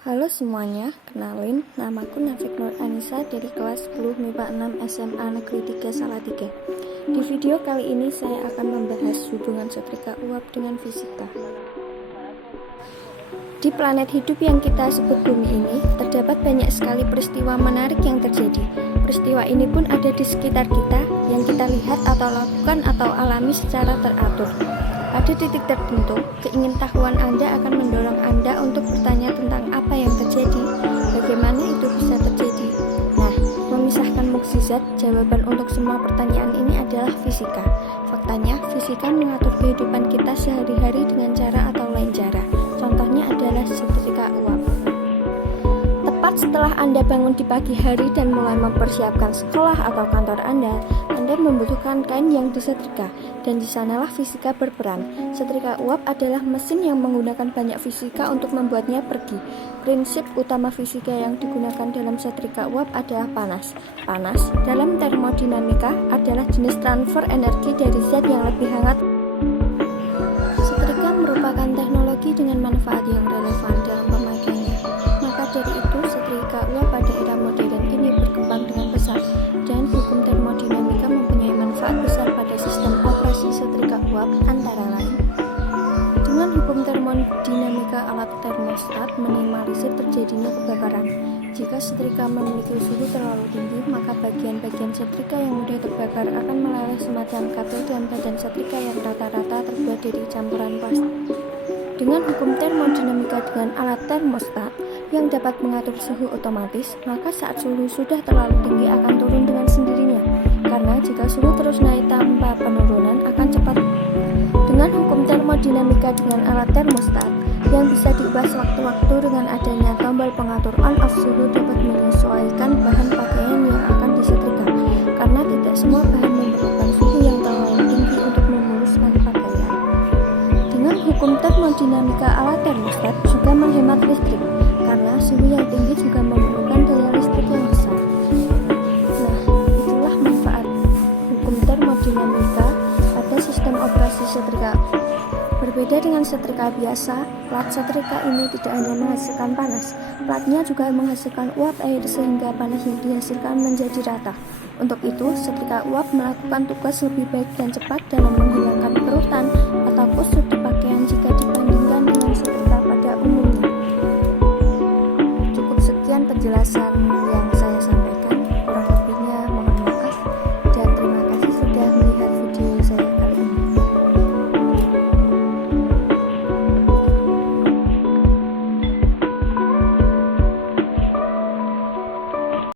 Halo semuanya, kenalin, namaku Nafik Nur Anissa dari kelas 10 MIPA 6 SMA Negeri 3 Salatiga. Di video kali ini saya akan membahas hubungan setrika uap dengan fisika. Di planet hidup yang kita sebut bumi ini, terdapat banyak sekali peristiwa menarik yang terjadi. Peristiwa ini pun ada di sekitar kita, yang kita lihat atau lakukan atau alami secara teratur. Pada titik tertentu, keingintahuan Anda akan mendorong Anda untuk bertanya tentang apa yang terjadi, bagaimana itu bisa terjadi. Nah, memisahkan mukjizat, jawaban untuk semua pertanyaan ini adalah fisika. Faktanya, fisika mengatur kehidupan kita sehari-hari dengan cara atau lain cara. Contohnya adalah setrika uap. Tepat setelah Anda bangun di pagi hari dan mulai mempersiapkan sekolah atau kantor Anda membutuhkan kain yang disetrika, dan di sanalah fisika berperan. Setrika uap adalah mesin yang menggunakan banyak fisika untuk membuatnya pergi. Prinsip utama fisika yang digunakan dalam setrika uap adalah panas. Panas dalam termodinamika adalah jenis transfer energi dari zat yang lebih hangat. Setrika merupakan teknologi dengan manfaat yang relevan dalam pemakaiannya. Maka dari itu, setrika uap pada era modern ini berkembang dengan pesat, dan hukum termodinamika mempunyai manfaat besar pada sistem operasi setrika uap, antara lain. Dengan hukum termodinamika, alat termostat minimalisir terjadinya kebakaran. Jika setrika memiliki suhu terlalu tinggi, maka bagian-bagian setrika yang mudah terbakar akan meleleh semacam kabel dan badan setrika yang rata-rata terbuat dari campuran plastik. Dengan hukum termodinamika dengan alat termostat yang dapat mengatur suhu otomatis, maka saat suhu sudah terlalu tinggi akan turun dengan sendirinya, karena jika suhu terus naik tanpa penurunan akan cepat. Dengan hukum termodinamika dengan alat termostat yang bisa diubah sewaktu-waktu dengan adanya tombol pengatur on-off suhu dapat menyesuaikan bahan pakaian yang akan disetrika, karena tidak semua bahan memerlukan suhu yang terlalu tinggi untuk memuluskan pakaian. Dengan hukum termodinamika, alat termostat juga menghemat listrik, karena suhu yang tinggi juga memerlukan daya listrik yang besar. Nah, itulah manfaat hukum termodinamika pada sistem operasi setrika. Berbeda dengan setrika biasa, plat setrika ini tidak hanya menghasilkan panas, platnya juga menghasilkan uap air sehingga panas yang dihasilkan menjadi rata. Untuk itu, setrika uap melakukan tugas lebih baik dan cepat dalam menghilangkan kerutan